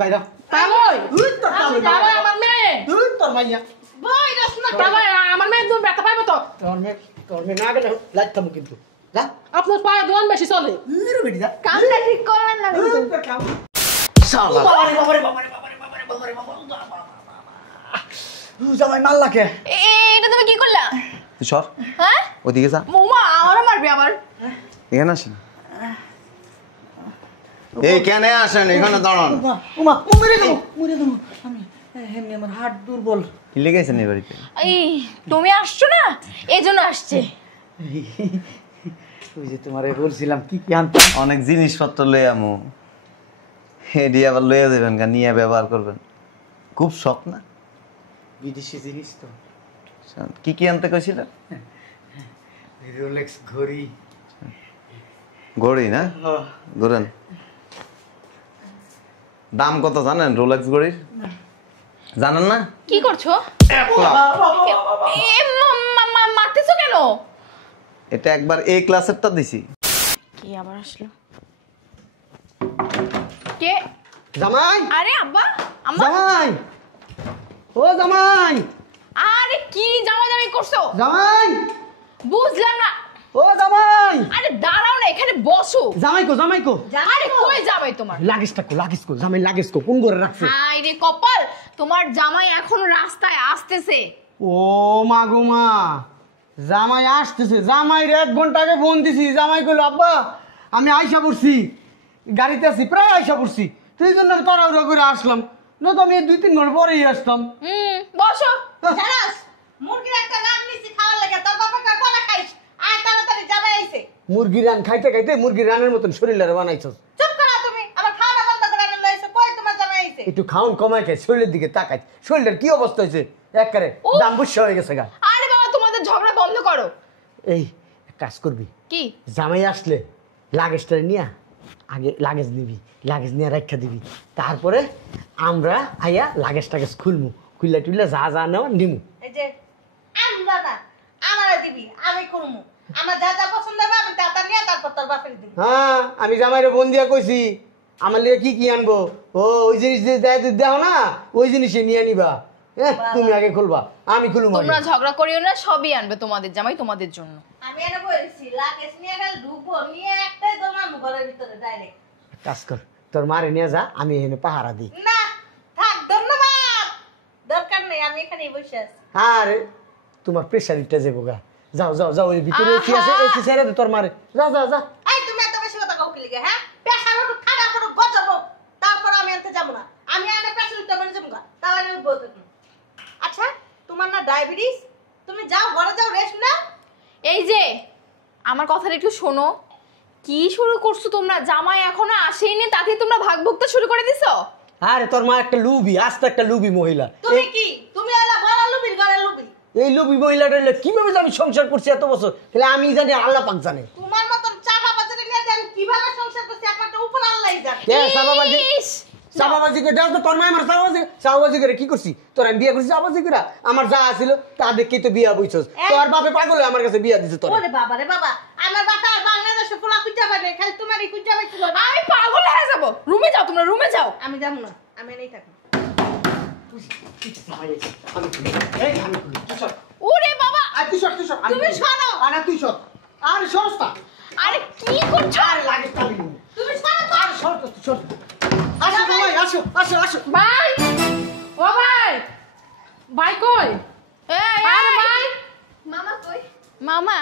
বাইরা তালই তালই আমার মেয়ে তোর মাইয়া বাইরাস না তালই আমার মেয়ে তুমি ব্যথা পাইবো তো তোর মেয়ে না গেলে লাইট থামু কিন্তু যা আপনার পায়ে দোন বেশি চলে বেটি যা কামটা ঠিক করলেন না কিন্তু শালা বাবারে জামাই মাল্লাকে এটা তুমি কি করলা তুই সর হ্যাঁ ওদিকে যা মোমা আমারও মারবি আবার এখানে আসেন এই কেন আসেন এখানে দাঁড়ান উমা মরে দেবো আমি এমনি আমার হাত দুর্বল কি লেগেছেন এই বাড়িতে এই তুমি আসছো না এজন্য আসছে ওই যে তোমারে বলছিলাম কি কি আনতে অনেক জিনিসপত্র লয়ে আমু এডি আবার লয়ে দেবেন গা নিয়ে ব্যবহার করবেন খুব শখ না বিদেশি জিনিস তো কি কি আনতে কইছিলেন রোলেক্স ঘড়ি ঘড়ি না ধরেন দাম কত জানেন রোলেক্স ঘড়ির জানেন না কি করছো মারতেছো কেন এটা একবার এ ক্লাসেরটা দিছি কি আবার আসলো কে জামাই আরে আব্বা আম্মা জামাই ও জামাই আরে কি জামাজামি করছো জামাই বুঝলাম না ও জামাই আরে দাঁড়াও না এখানে বসো জামাই কো আরে কই যাবাই তোমার লাগেজ কো জামাই লাগেজ কো কোন ঘরে রাখছে হাই রে কপাল তোমার জামাই এখনো রাস্তায় আসতেছে ও মা গো মা জামাই আসতেছে জামাই রে 1 ঘন্টা আগে ফোন দিছি জামাই কইলো আব্বা আমি আইসা পড়ছি গাড়িতে আছি প্রায় আইসা পড়ছি সেই জন্য আমি তাড়াহুড়া করে আসলাম না তো আমি 2-3 ঘন্টা পরেই আসতাম বসো জানাস মুরগির একটা রান নিছি খাওয়ার লাগে তোর বাবাকে কোনা খাইস আর তাড়াতাড়ি যাবে আইছে মুরগি রান খাইতে খাইতে মুরগি রানের মতন শরীরের বানাইছস চুপ করো তুমি আমার খাওয়া বন্ধ করে আনলে আইছে কই তোমার জামাই আইছে একটু খাওন কমাই খাই শরীরের দিকে তাকাই শরীরের কি অবস্থা হয়েছে একবারে দাম বুঝ হয়ে গেছে গা আরে বাবা তোমাদের ঝগড়া বন্ধ করো এই এক কাজ করবি কি জামাই আসলে লাগেজটা নিয়া আগে লাগেজ নিবি লাগেজ নিয়ে রাখা দিবি তারপরে আমরা আইয়া লাগেজ টাগেজ খুলমু খুললা টুললা যা যা নেওয়া নিমু এই যে আমরা না আমারে দিবি আমি করমু আমার যা যা পছন্দ হবে আমি তা নিয়ে তারপর তোর বাপের দিবি হ্যাঁ আমি জামাইরে বোন দিয়া কইছি আমার লিগে কি কি আনবো ও ওই জিনিস যে দেও না ওই জিনিসই নিয়ে নিবা তুমি আগে খুলবা আমি খুলবো তোমরা ঝগড়া করিও না সবই আনবে তোমাদের জামাই তোমাদের জন্য আমি এনে বলেছি লাগেজ নিয়ে গেল ঢুকবো নিয়ে একটাই দমাম ঘরের ভিতরে ডাইরেক্ট কাজ কর তোর মারে নিয়ে যা আমি এখানে পাহারা দিই না থাক ধন্যবাদ দরকার নেই আমি এখানেই বসে আছি আরে তোমার প্রেশারিটা যাবো গা যাও যাও যাও ওই ভিতরে কি আছে এসি ছেড়ে দে তোর মারে যা যা যা এই তুমি এত বেশি কথা কাউকে লিখে হ্যাঁ পেশার একটু খারাপ করে গজাবো তারপর আমি আনতে যাবো না আমি এনে পেশার উঠতে পারি যাবো না তাহলে আমি বলতে আচ্ছা তোমার না ডায়াবেটিস তুমি যাও ঘরে যাও রেস্ট নাও এই যে আমার কথাটা একটু শোনো কি শুরু করছো তোমরা জামাই এখনো আসেইনি তাতে তোমরা ভাগভুক্ত শুরু করে দিছো আরে তোর মা একটা লুবি আস্তে একটা লুবি মহিলা তুমি কি তুমি এলা বড় লুবির ঘরে লুবি এই লুবি মহিলাটা কিভাবে আমি সংসার করছি এত বছর তাহলে আমি জানি আল্লাহ পাক জানে তোমার মতন চাপা বাজারে নিয়ে যান কিভাবে সংসার করছি একমাত্র উপর আল্লাহই জানে কে সাবাবাজি ইস! সাবাবাজি করে দাও তো তোর মা আমার সাবাবাজি করে কি করছি তোর আমি বিয়ে করছি সাবাবাজি করে আমার যা আছিল তা দেখি তো বিয়া বইছস তোর বাপে পাগল হয়ে আমার কাছে বিয়া দিছে তোর ওরে বাবা রে বাবা আমার বাবা আর বাংলাদেশে পোলা খুঁজা পায় না খালি তোমারই খুঁজা পাইছিল আমি পাগল হয়ে যাবো রুমে যাও তোমরা রুমে যাও আমি যাবো না আমি এনেই থাকবো ওরে বাবা তুই তুমি সরো। আরে তুই সর আরে সরস্তা আরে কি করছো আরে লাগে তালি তুমি সরো তো। আরে সর তুই সর আসো ভাই আসো ভাই ও ভাই ভাই কই এই আরে ভাই মামা কই মামা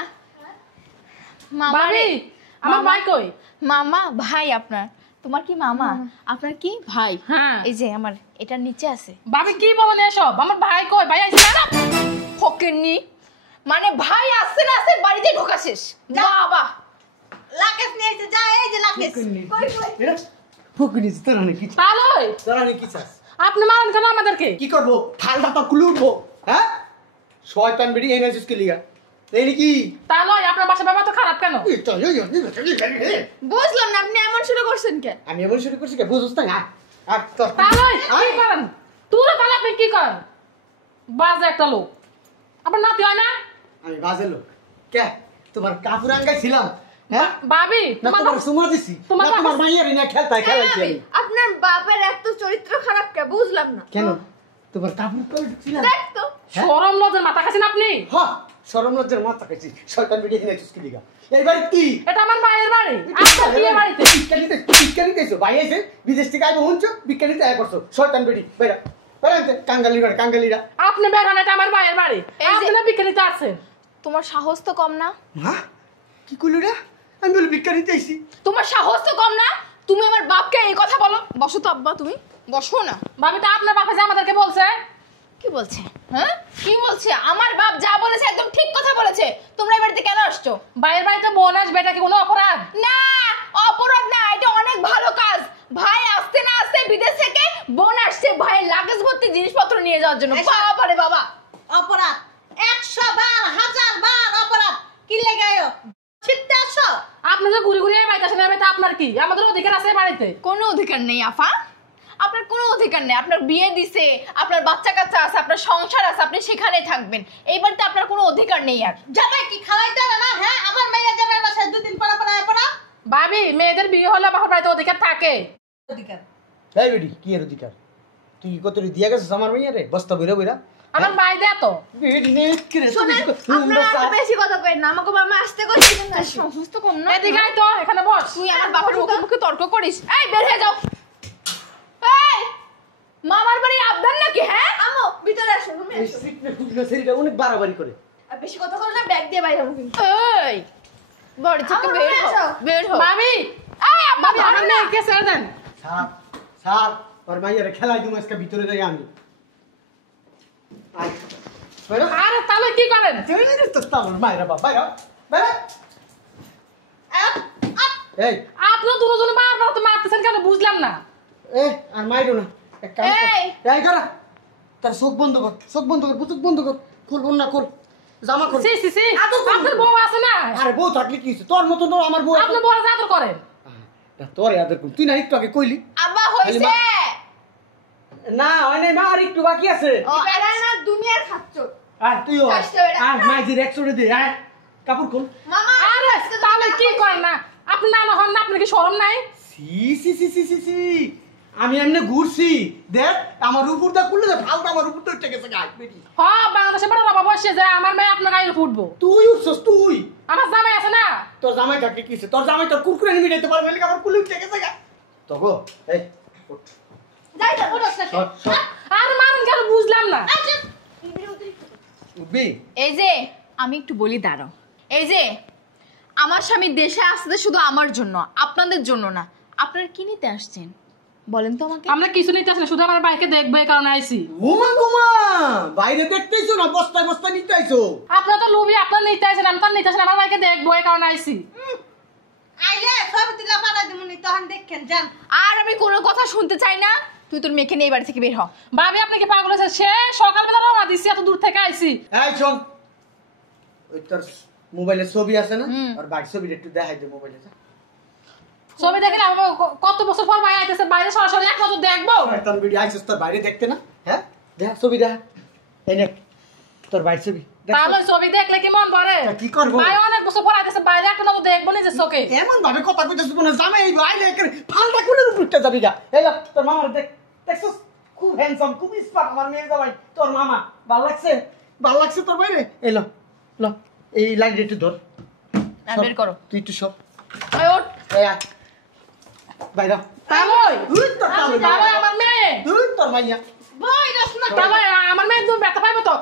মামা ভাবি আমার ভাই কই মামা ভাই আপনার তোমার কি মামা আপনার কি ভাই হ্যাঁ। এই যে আমার এটা নিচে আছে ভাবি কি বলেন এসব আমার ভাই কই ভাই আইছে না ফকিরনি মানে ভাই আসছে না আসছে বাড়িতে ঢোকা শেষ বাবা লাকেশ নিয়ে এসে যা এই যে লাকেশ কই কই ফুকনি তোরা নাকি তালই তোরা নাকি চাস আপনি মারেন কেন আমাদেরকে কি করবো ঠান্ডা তো কুলুবো হ্যাঁ শয়তান বেরি এই নাচিস কে লিগা এই নাকি তালই আপনার বাসা বাবা তো খারাপ কেন বুঝলাম না আপনি এমন শুরু করছেন কেন আমি এমন শুরু করছি কে বুঝছ না আর তোর তালই কি করেন তুই তাহলে আপনি কি করেন বাজে একটা লোক আপনার নাতি হয় না আমি বাজে লোক কে তোমার কাপুর আঙ্গাই ছিলাম হ্যাঁ ভাবি না তোমার তোমার সুমা দিছি তোমার না তোমার বাবা- মাইয়ার না খেলাইছি আমি আপনার বাবার এত চরিত্র খারাপ কে বুঝলাম না কেন তোমার কাপড় করে ঢুকছি না দেখ তো শরম লজ্জার মাথা খাচ্ছেন আপনি হ্যাঁ শরম লজ্জার মাথা খাইছি শয়তান ভিডিও কিনে চুস্কি দিগা এইবার কি এটা আমার মায়ের বাড়ি আপনার বিয়ে বাড়িতে বিজ্ঞানী দিয়েছো ভাই এসে বিদেশ থেকে আইবো হুনছো বিজ্ঞানীতে আয় করছো শয়তান বেটি বেরা বেরাতে কাঙ্গালিরা আপনি বেরোন, এটা আমার মায়ের বাড়ি। এই যে- আপনি না বিকেলিতে আসছেন। তোমার সাহস তো কম না মা কি কইলো রে আমি বলি বিজ্ঞানীতে আইছি তোমার সাহস তো কম না তুমি আমার বাপকে এই কথা বলো বসো তো আব্বা তুমি বসো না ভাবি তো আপনার বাপে যে আমাদেরকে বলছে। কি বলছে হ্যাঁ কি বলছে আমার বাপ যা বলেছে একদম ঠিক কথা বলেছে তোমরা এই বাড়িতে কেন আসছো বাইরের বাড়িতে বোন আসবে, এটা কি কোনো অপরাধ? না অপরাধ না এটা অনেক ভালো কাজ ভাই আসতে না আসতে বিদেশ থেকে বোন আসছে ভাইয়ের লাগেজ ভর্তি জিনিসপত্র নিয়ে যাওয়ার জন্য এসব- বাবারে বাবা অপরাধ 100 বার 1000 বার অপরাধ কি লেগায়ো ছিটতে আসো আপনি যে ঘুরে ঘুরে বাড়িতে আসেন, এই বাড়িতে আপনার কি? আমাদের অধিকার আছে এই বাড়িতে। কোনো অধিকার নেই আফা আপনার কোনো অধিকার নেই আপনার বিয়ে দিছে আপনার বাচ্চা কাচ্চা আছে আপনার সংসার আছে আপনি সেখানে থাকবেন এই বাড়িতে আপনার কোনো অধিকার নেই আর যাবে কি খাওয়াইতে হবে না হ্যাঁ আমার মেয়ে যাবে বাসায় দুদিন পর পর আয় পড়া ভাবি মেয়েদের বিয়ে হলে বাবার বাড়িতে অধিকার থাকে। অধিকার এই বেটি কি এর অধিকার তুই কি কত দিয়া গেছিস আমার মাইয়ারে বস্তা বইরা বইরা আমার ভাই দেয় তো। বেটি নে কি রে শোনেন আপনারা এত বেশি কথা কইেন না আমাকে মামা আসতে কইছে সমস্ত কম না এদিকে আয় তো, এখানে বস। তুই আমার বাবার মুখে মুখে তর্ক করিস এই বের হয়ে যাও এই মামার বাড়ি আবদার নাকি হ্যাঁ আমো ভিতরে আসো তুমি এই আসো সিটনে খুঁজলো সেটা অনেক বাড়াবাড়ি করে আর বেশি কথা বলো না ব্যাগ দিয়ে বাইরে যাবো কিন্তু এই বাড়ি থেকে আমো, বের আসো। হও বের হও ভাবি এই আব্বা ভাবি আমার মেয়েকে ছেড়ে দেন। স্যার তোর মাইয়ারে খেলাই দিমু আজকে ভিতরে যাই আমি আয় বেরো আরে তাহলে কি করেন? তুই তো আমার মাইরা বাবা বাইরা বাইরা এই আপনি দুজনে বারবার তো মারতেছেন কেন বুঝলাম না। এ আর মাইরো না এক কাম কর এই। এই কর তার চোখ বন্ধ কর চোখ বন্ধ কর চোখ বন্ধ কর খুল না কর জামা খোল সি সি সি আদর করুন। আপনার বউ আছে না, আরে বউ থাকলে কি হইছে? তোর মতো তো আমার বউ আপনি বড় আদর করেন। তোর আদর করুন তুই না একটু আগে কইলি আব্বা হইছে না হয় নাই মা আর একটু বাকি আছে ও আরে না দুনিয়ার খাচ্ছো আয় তুইও আয়। কষ্ট হয়ে আয় মাইজির একশোটা দে আয় কাপড় খোল মামা আরে তাহলে কি করেন না? আপনি নানা হন না, আপনার কি শরম নাই? সি সি সি সি সি সি আমি এমনি ঘুরছি দেখ আমার উপরটা খুললে দে ফালটা আমার উপরটা উঠে গেছে গায় বেটি হ্যাঁ বাংলাদেশে বড় বাবা বসে যায় আমার মেয়ে আপনার গায়ে ফুটবো। তুই উঠছস তুই আমার জামাই আছে না, তোর জামাই থাকলে কি হইছে? তোর জামাই তোর কুরকুরে নিয়ে মিটাইতে পারবে না আমার কুলে উঠে গেছে গা তো গো এই উঠ যাই যা ওরস না সর সর আর মারুন কেন বুঝলাম না। উঠবি এই যে আমি একটু বলি দাঁড়াও এই যে আমার স্বামী দেশে আসতে শুধু আমার জন্য আপনাদের জন্য না আপনারা কি নিতে আসছেন বলেন তো আমাকে আমরা কিছু নিতে আসলে শুধু আমার বাইকে দেখবো এই কারণে আইসি। ঘুমা বাইরে দেখতেইছো না বস্তায় বস্তায় নিতে আইছো আপনার তো লুবি, আপনার নিতে আসেন, আমি তো নিতে আসেন, আমার বাইকে দেখবো এই কারণে আইসি। আইলে সব দিলা পাড়া দিমুনি তখন দেখেন জান আর আমি কোনো কথা শুনতে চাই না তুই তোর মেয়েকে নিয়ে এই বাড়ি থেকে বের হ ভাবি আপনি কি পাগল হয়েছে? সে সকালবেলা রওনা দিচ্ছি, এত দূর থেকে আইসি। এই শোন ওই তোর মোবাইলে ছবি আছে না হুম। আর বাইক ছবিটা একটু দেখাই দে মোবাইলে ছবি দেখলে আমার কত বছর পর মায়া আইতেছে, বাইরে সরাসরি এক নজর দেখবো। তোর ভিডিও আইছিস তোর বাইরে দেখতে না হ্যাঁ দেখ ছবি দেখ এই নে তোর বাইক ছবি দেখ তাহলে ওই ছবি দেখলে কি মন ভরে? তা কি করবো? ভাই অনেক বছর পর আইতেছে, বাইরে একটা নজর দেখবো নিজের চোখে। এমন ভাবে কথা কইতেছিস মনে হয় জামাই আইবো আইলে একেবারে ফালটা কুলের উপর উঠতে যাবি গা এই ল তোর মামার দেখ দেখছস খুব হ্যান্ডসাম খুব স্মার্ট আমার মেয়ে জামাই তোর মামা ভাল লাগছে তোর বাইরে এই ল ল এই লাইনটা একটু ধর আর সর, বের করো তুই একটু সব ওই ওঠ এই আয় বাইরে তাহলে তোর তাহলে আমার মেয়ে, তোর মাইয়া বই রস না তাহলে আমার মেয়ে তুমি ব্যথা পাইবো তো।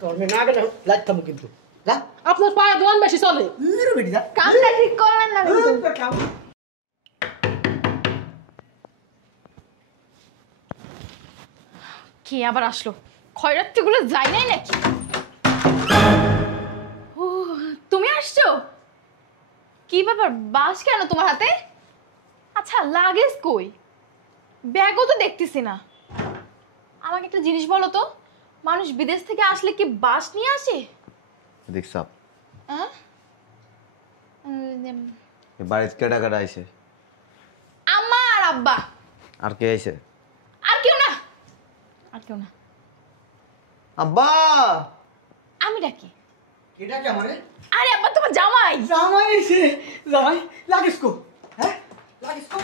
তোর মেয়ে না গেলে লাইট থামো কিন্তু যা আপনার পায়ে দোয়ান বেশি চলে। বেটি যা কামটা ঠিক করবেন না কিন্তু তোর কাম কে আবার আসলো খয়রাত্রিগুলো যাই নাই নাকি ও তুমি আসছো কি ব্যাপার বাস কেন তোমার হাতে আচ্ছা লাগেজ কই ব্যাগও তো দেখতেছি না আমাকে একটা জিনিস বলো তো মানুষ বিদেশ থেকে আসলে কি বাস নিয়ে আসে দেখছ হ্যাঁ বাড়িতে কেটা কেটা আইছে আমার আব্বা আর কে আইছে আর কেউ না আর কেউ না আব্বা আমি ডাকি এটা কি আমারে আরে আব্বা তোমার জামাই। জামাই এসে জামাই লাগিস কো হ্যাঁ লাগিস কো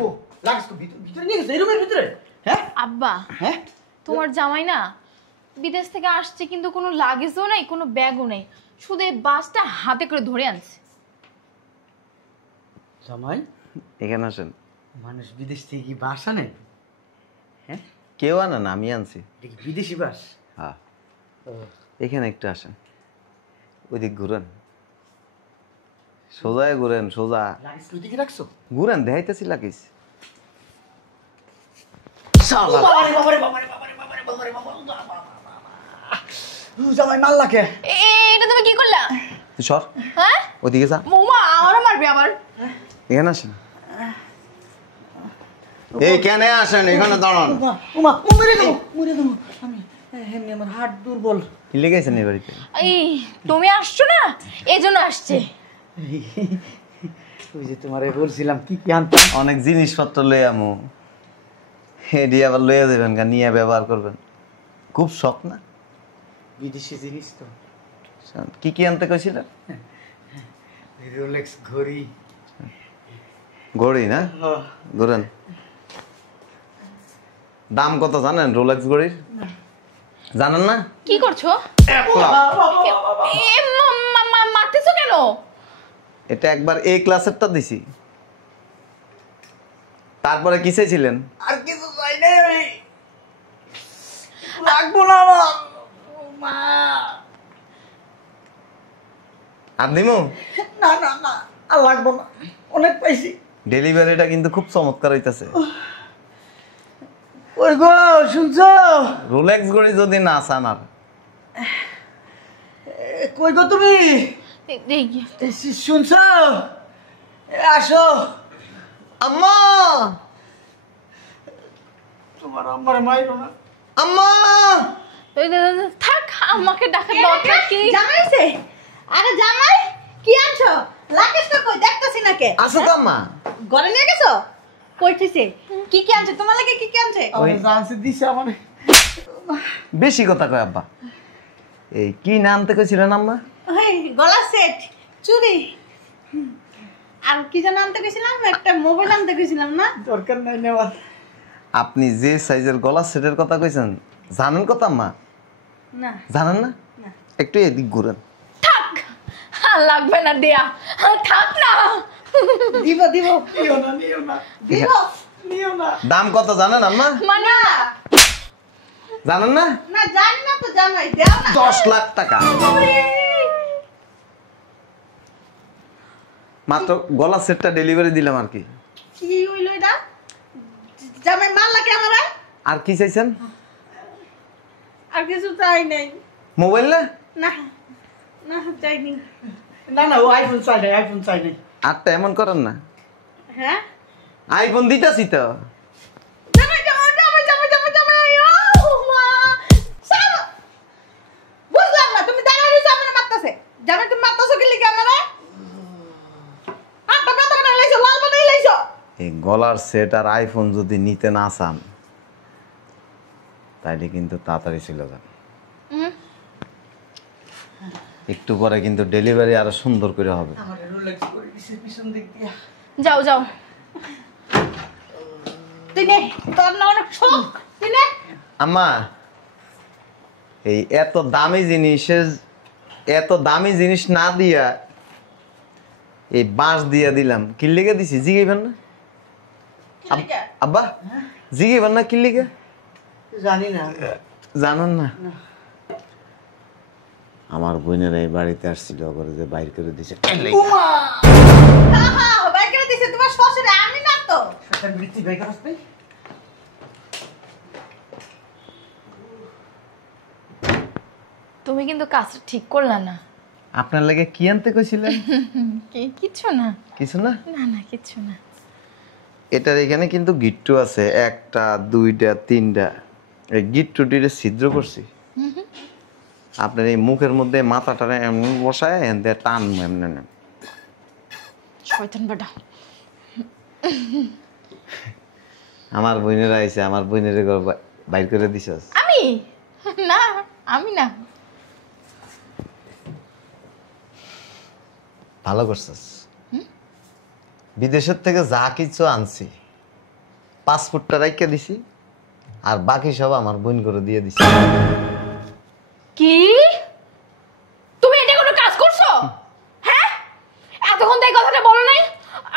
ও লাগিস কো ভিতরে নিয়ে গেছে এই রুমের ভিতরে হ্যাঁ আব্বা, হ্যাঁ তোমার জামাই না বিদেশ থেকে আসছে, কিন্তু কোনো লাগেজও নাই, কোনো ব্যাগও নেই, শুধু এই বাসটা হাতে করে ধরে আনছে। জামাই এখানে আসেন। মানুষ বিদেশ থেকে কি বাস আনে? হ্যাঁ কেউ আনে না, আমি আনছি। এটা কি বিদেশি বাস? হ্যাঁ, এখানে একটু আসেন, ওইদিক ঘুরেন, সোজায় ঘুরেন, সোজা লাগিস কো দিকে রাখছো? ঘুরেন, দেখাইতেছি লাগিস। বাবারে বাবারে বাবারে বাবারে বাবারে বাবারে বাবা জামাই মাল্লাকে এটা তুমি কি করলা? তুই সর, হ্যাঁ ওইদিকে যা। মৌমা আমারও মারবে আবার। এখানে আসেন। এই কেন আসেন, এখানে দাঁড়ান। উমা মরে দেবো আমি এমনি আমার হাত দুর্বল। কি লেগেছেন এই বাড়িতে? এই তুমি আসছো না, এই জন্য আসছে। ওই যে তোমারে বলছিলাম কি কি আনতে। অনেক জিনিসপত্র লয়ে আমু, এডি আবার লয়ে দেবেন গা, নিয়ে ব্যবহার করবেন। খুব শখ না? বিদেশি জিনিস তো, কি কি আনতে কইছিলেন? রোলেক্স ঘড়ি। ঘড়ি না? ঘুরেন। দাম কত জানেন রোলেক্স ঘড়ির? জানেন না? কি করছো? এক লাখ। মারতেছো কেন? এটা একবার এ ক্লাসেরটা দিছি। তারপরে কি চাইছিলেন? আর কিছু চাই নাই আমি, লাগবো না আমার মা। আর দিমু? না না না আর লাগবো না, অনেক পাইছি। ডেলিভারিটা কিন্তু খুব চমৎকার হইতাছে। ওই গো শুনছো? রোলেক্স ঘড়ি যদি না চান আর কই গো তুমি? শুনছো? আসো। আম্মা, তোমার আমার মাইরো না। আম্মা, থাক, আমাকে ডাকার দরকার কি? জামাইছে? আরে জামাই কি আনছো? লাগেজ তো কই দেখতেছি না কে? আসো তো আম্মা। ঘরে নিয়ে গেছো? কইতেছে কি কি আনছে তোমার লাগে? কি কি আনছে? আমার জানছে দিছে আমার। বেশি কথা কয় আব্বা। এই কি না আনতে কইছিলেন আম্মা? ওই গলা সেট, চুড়ি, আর কি যেন আনতে গেছিলাম, একটা মোবাইল আনতে গেছিলাম না? দরকার নাই নেওয়ার। আপনি যে সাইজের গলার সেটের কথা কইছেন, জানেন কত আম্মা? না জানেন না? না। একটু এদিক ঘুরেন। থাক, আর লাগবে না দেয়া, থাক না। দিব দিব নিও না নিও না দিব নিও না। দাম কত জানেন আম্মা? মানে না জানেন না? না জানি না তো জামাই, দেও না। 10 লাখ টাকা মাত্র গলার সেটটা ডেলিভারি দিলাম আর কি। কি হইলো এটা? জামাই মাল লাগে আমারে? আর কি চাইছেন? আর কিছু চাই নাই। মোবাইল না? না না চাইনি। না না ও আইফোন চাই নাই, আইফোন চাই নাই। আরটা এমন করেন না, হ্যাঁ আইফোন দিতেছি তো। জামাই জামাই জামাই জামাই জামাই জামাই, ও মা সারা বুঝলাম না, তুমি দাঁড়ায় রইছো আমারে মারতাছে। জামাই তুমি মারতাছো কি লাগি আমারে? আটা পাতা বানাই লাইছো, লাল বানাই লাইছো। এই গলার সেট আর আইফোন যদি নিতে না চান, তাইলে কিন্তু তাড়াতাড়ি ছিল যান। একটু পরে কিন্তু ডেলিভারি আরো সুন্দর করে হবে। আমার রোলেক্স করে দিছে পিছন দিক দিয়া। যাও যাও। তুই নে, তোর না অনেক শখ, তুই নে। আম্মা, এই এত দামি জিনিস না দিয়া এই বাঁশ দিয়া দিলাম। কি লেগে দিছি জিগাইবেন না? কি লিগা? আব্বা জিগাইবেন না কি লেগে? জানি না। জানেন না? আমার বোনের এই বাড়িতে আসছিল, করে যে বাইর করে দিছে। উমা আহা, বাইক করে দিছে তোমার শ্বশুরে, আমি না তো। একটা বৃত্তি বাইক আসবে। তুমি কিন্তু কাজটা ঠিক করলা না। আপনার লাগে কি আনতে কইছিলেন? কিচ্ছু না। কিছু না? না না কিচ্ছু না। এটার এখানে কিন্তু গিট্টু আছে, 1টা 2টা 3টা। এই গিট্টুটিরে ছিদ্র করছি। আপনার এই মুখের মধ্যে মাথাটা এমন বসায় এনতে টান এমন। শয়তান বেটা। আমার বোনেরা আইছে, আমার বোনের বাইর করে দিছস। আমি না, আমি না। ভালো করছিস। বিদেশের থেকে যা কিছু আনছি পাসপোর্টটা রাইখা দিছি, আর বাকি সব আমার বোন করে দিয়ে দিছি। কি তুমি এটা কোনো কাজ করছো? হ্যাঁ, এতক্ষণ তো এই কথাটা বলো নাই।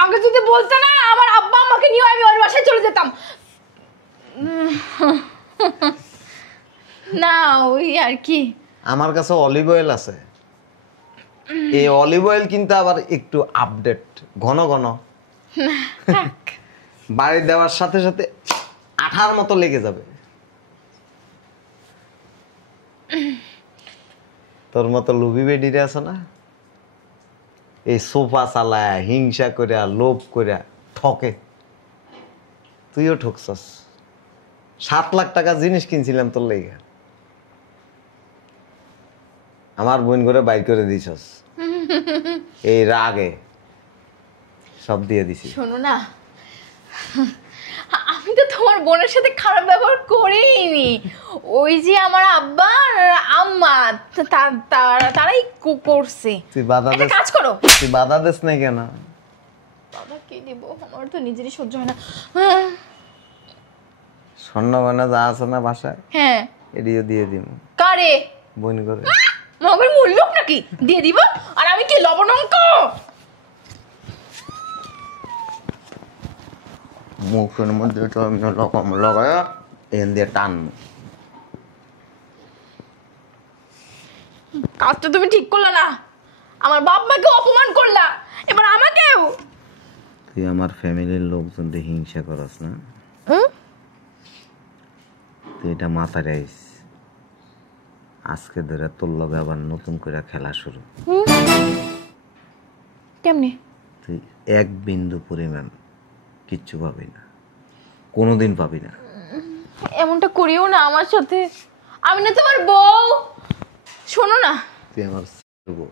আগে যদি বলতে না, আমার আব্বা আমাকে নিয়ে আমি ওর বাসায় চলে যেতাম। না ওই আর কি। আমার কাছে অলিভ অয়েল আছে, এই অলিভ অয়েল কিন্তু আবার একটু আপডেট, ঘন ঘন বাড়ি দেওয়ার সাথে সাথে আঠার মতো লেগে যাবে। তোর মতো লুবি বেডিরে আছে না, এই সোফা চালায় হিংসা করে লোভ করে ঠকে, তুইও ঠকছস। 7 লাখ টাকা জিনিস কিনছিলাম তোর লেগে, আমার বোন করে বাইর করে দিছস। এই রাগে সব দিয়ে দিছি। শোনো না, আমি তো তোমার বোনের সাথে খারাপ ব্যবহার করিনি। ওই যে আমার আব্বা আর আম্মা তারাই করছে। তুই বাধা একটা দিস, কাজ করো। তুই বাধা দিস নাই কেন? বাবা কি দিব, আমার তো নিজেরই সহ্য হয় না। স্বর্ণ গয়না যা আছে না বাসায়, হ্যাঁ, এডিও দিয়ে দিব কারে? বোন করে। মগের মূল্য নাকি দিয়ে দিব? আর আমি কি লবণাঙ্ক? মুখের মধ্যে তো আমি রকম লাগায় এখান দিয়ে টানবো। কাজটা তুমি ঠিক করলা না, আমার বাপ মাকে অপমান করলা, এবার আমাকেও। তুই আমার ফ্যামিলির লোকজন দিয়ে হিংসা করস না, তুই এটা মাথায় রাখিস। আজকে ধরে তোর লগে আবার নতুন করে খেলা শুরু। কেমনে? তুই এক বিন্দু পরিমাণ কিচ্ছু পাবি না, কোনোদিন পাবি না। এমনটা করিও না আমার সাথে, আমি না তোমার বউ। শোনো না, তুই আমার বউ।